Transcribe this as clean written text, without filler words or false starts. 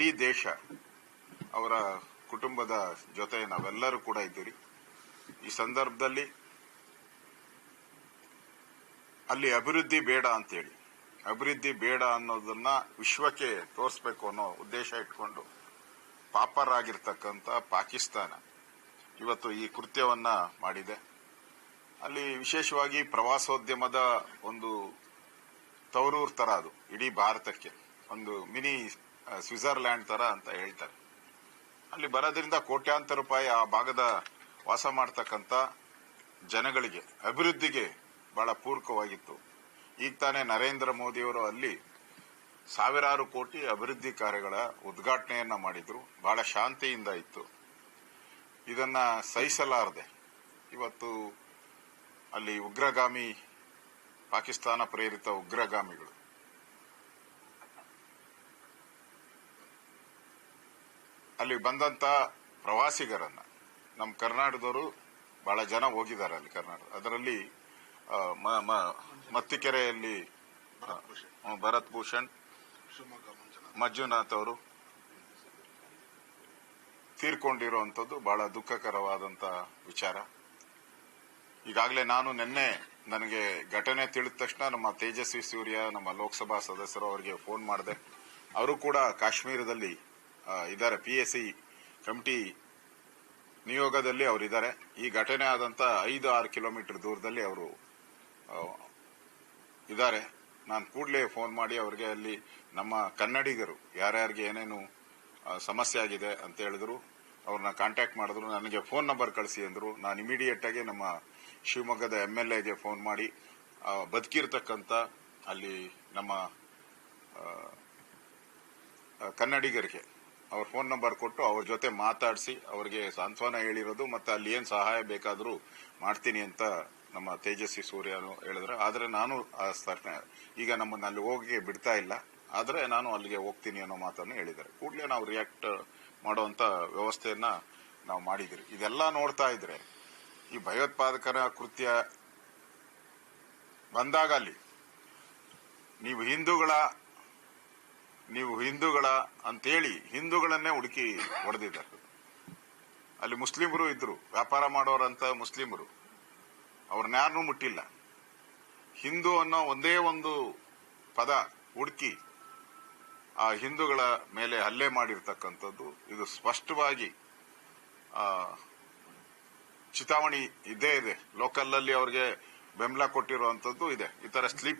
ಇಡೀ ದೇಶ ಅವರ ಕುಟುಂಬದ ಜೊತೆ ನಾವೆಲ್ಲರೂ ಕೂಡ ಇದ್ದೀರಿ. ಈ ಸಂದರ್ಭದಲ್ಲಿ ಅಲ್ಲಿ ಅಭಿವೃದ್ಧಿ ಬೇಡ ಅಂತೇಳಿ, ಅಭಿವೃದ್ಧಿ ಬೇಡ ಅನ್ನೋದನ್ನ ವಿಶ್ವಕ್ಕೆ ತೋರಿಸಬೇಕು ಅನ್ನೋ ಉದ್ದೇಶ ಇಟ್ಕೊಂಡು ಪಾಪರಾಗಿರ್ತಕ್ಕಂಥ ಪಾಕಿಸ್ತಾನ ಇವತ್ತು ಈ ಕೃತ್ಯವನ್ನ ಮಾಡಿದೆ. ಅಲ್ಲಿ ವಿಶೇಷವಾಗಿ ಪ್ರವಾಸೋದ್ಯಮದ ಒಂದು ತವರೂರ್ ತರ ಅದು ಇಡೀ ಭಾರತಕ್ಕೆ ಒಂದು ಮಿನಿ ಸ್ವಿಟ್ಜರ್ಲ್ಯಾಂಡ್ ತರ ಅಂತ ಹೇಳ್ತಾರೆ. ಅಲ್ಲಿ ಬರೋದ್ರಿಂದ ಕೋಟ್ಯಾಂತರ ರೂಪಾಯಿ ಆ ಭಾಗದ ವಾಸ ಮಾಡತಕ್ಕಂಥ ಜನಗಳಿಗೆ ಅಭಿವೃದ್ಧಿಗೆ ಬಹಳ ಪೂರಕವಾಗಿತ್ತು. ಈಗ ತಾನೇ ನರೇಂದ್ರ ಮೋದಿಯವರು ಅಲ್ಲಿ ಸಾವಿರಾರು ಕೋಟಿ ಅಭಿವೃದ್ಧಿ ಕಾರ್ಯಗಳ ಉದ್ಘಾಟನೆಯನ್ನ ಮಾಡಿದ್ರು. ಬಹಳ ಶಾಂತಿಯಿಂದ ಇತ್ತು. ಇದನ್ನ ಸಹಿಸಲಾರದೆ ಇವತ್ತು ಅಲ್ಲಿ ಉಗ್ರಗಾಮಿ, ಪಾಕಿಸ್ತಾನ ಪ್ರೇರಿತ ಉಗ್ರಗಾಮಿಗಳು ಅಲ್ಲಿ ಬಂದಂತ ಪ್ರವಾಸಿಗರನ್ನ ನಮ್ಮ ಕರ್ನಾಟಕದವರು ಬಹಳ ಜನ ಹೋಗಿದ್ದಾರೆ ಅಲ್ಲಿ ಕರ್ನಾಟಕ. ಅದರಲ್ಲಿ ಮತ್ತಿಕೆರೆಯಲ್ಲಿ ಭರತ್ ಭೂಷಣ್, ಮಂಜುನಾಥ್ ಅವರು ತೀರ್ಕೊಂಡಿರುವಂತದ್ದು ಬಹಳ ದುಃಖಕರವಾದಂತ ವಿಚಾರ. ಈಗಾಗಲೇ ನಾನು ನಿನ್ನೆ ನನಗೆ ಘಟನೆ ತಿಳಿದ ತಕ್ಷಣ ನಮ್ಮ ತೇಜಸ್ವಿ ಸೂರ್ಯ, ನಮ್ಮ ಲೋಕಸಭಾ ಸದಸ್ಯರು ಅವರಿಗೆ ಫೋನ್ ಮಾಡಿದೆ. ಅವರು ಕೂಡ ಕಾಶ್ಮೀರದಲ್ಲಿ ಇದ್ದಾರೆ, PSC ಕಮಿಟಿ ನಿಯೋಗದಲ್ಲಿ ಅವರಿದ್ದಾರೆ. ಈ ಘಟನೆ ಆದಂತ 5-6 ಕಿಲೋಮೀಟರ್ ದೂರದಲ್ಲಿ ಅವರು ಇದ್ದಾರೆ. ನಾನು ಕೂಡಲೇ ಫೋನ್ ಮಾಡಿ ಅವರಿಗೆ ಅಲ್ಲಿ ನಮ್ಮ ಕನ್ನಡಿಗರು ಯಾರ್ಯಾರಿಗೆ ಏನೇನು ಸಮಸ್ಯೆ ಆಗಿದೆ ಅಂತ ಹೇಳಿದ್ರು, ಅವ್ರನ್ನ ಕಾಂಟ್ಯಾಕ್ಟ್ ಮಾಡಿದ್ರು. ನನಗೆ ಫೋನ್ ನಂಬರ್ ಕಳಿಸಿ ಅಂದ್ರು. ನಾನು ಇಮಿಡಿಯೇಟ್ ಆಗಿ ನಮ್ಮ ಶಿವಮೊಗ್ಗದ MLAಗೆ ಫೋನ್ ಮಾಡಿ ಬದುಕಿರ್ತಕ್ಕಂಥ ಅಲ್ಲಿ ನಮ್ಮ ಕನ್ನಡಿಗರಿಗೆ ಅವ್ರ ಫೋನ್ ನಂಬರ್ ಕೊಟ್ಟು ಅವ್ರ ಜೊತೆ ಮಾತಾಡಿಸಿ ಅವರಿಗೆ ಸಾಂತ್ವನ ಹೇಳಿರೋದು, ಮತ್ತೆ ಅಲ್ಲಿ ಏನ್ ಸಹಾಯ ಬೇಕಾದರೂ ಮಾಡ್ತೀನಿ ಅಂತ ನಮ್ಮ ತೇಜಸ್ವಿ ಸೂರ್ಯನು ಹೇಳಿದ್ರೆ. ಆದ್ರೆ ನಾನು ಈಗ ನಮ್ಮನ್ನ ಅಲ್ಲಿ ಹೋಗಿ ಬಿಡ್ತಾ ಇಲ್ಲ, ಆದ್ರೆ ನಾನು ಅಲ್ಲಿಗೆ ಹೋಗ್ತೀನಿ ಅನ್ನೋ ಮಾತನ್ನು ಹೇಳಿದ್ದಾರೆ. ಕೂಡಲೇ ನಾವು ರಿಯಾಕ್ಟ್ ಮಾಡುವಂತ ವ್ಯವಸ್ಥೆಯನ್ನ ನಾವು ಮಾಡಿದಿರಿ. ಇದೆಲ್ಲ ನೋಡ್ತಾ ಇದ್ರೆ ಈ ಭಯೋತ್ಪಾದಕರ ಕೃತ್ಯ ಬಂದಾಗ ಅಲ್ಲಿ ನೀವು ಹಿಂದೂಗಳ ಅಂತೇಳಿ ಹಿಂದೂಗಳನ್ನೇ ಹುಡುಕಿ ಹೊಡೆದಿದ್ದಾರೆ. ಅಲ್ಲಿ ಮುಸ್ಲಿಮರು ಇದ್ರು, ವ್ಯಾಪಾರ ಮಾಡೋರಂತ ಮುಸ್ಲಿಮರು, ಅವ್ರನ್ಯಾರನ್ನೂ ಮುಟ್ಟಿಲ್ಲ. ಹಿಂದೂ ಅನ್ನೋ ಒಂದೇ ಒಂದು ಪದ ಹುಡುಕಿ ಆ ಹಿಂದೂಗಳ ಮೇಲೆ ಹಲ್ಲೆ ಮಾಡಿರ್ತಕ್ಕಂಥದ್ದು ಇದು ಸ್ಪಷ್ಟವಾಗಿ ಚಿತಾವಣಿ ಇದ್ದೇ ಇದೆ. ಲೋಕಲ್ ಅಲ್ಲಿ ಅವ್ರಿಗೆ ಬೆಂಬಲ ಕೊಟ್ಟಿರುವಂತದ್ದು ಇದೆ. ಈ ತರ ಸ್ಲೀಪಿಂಗ್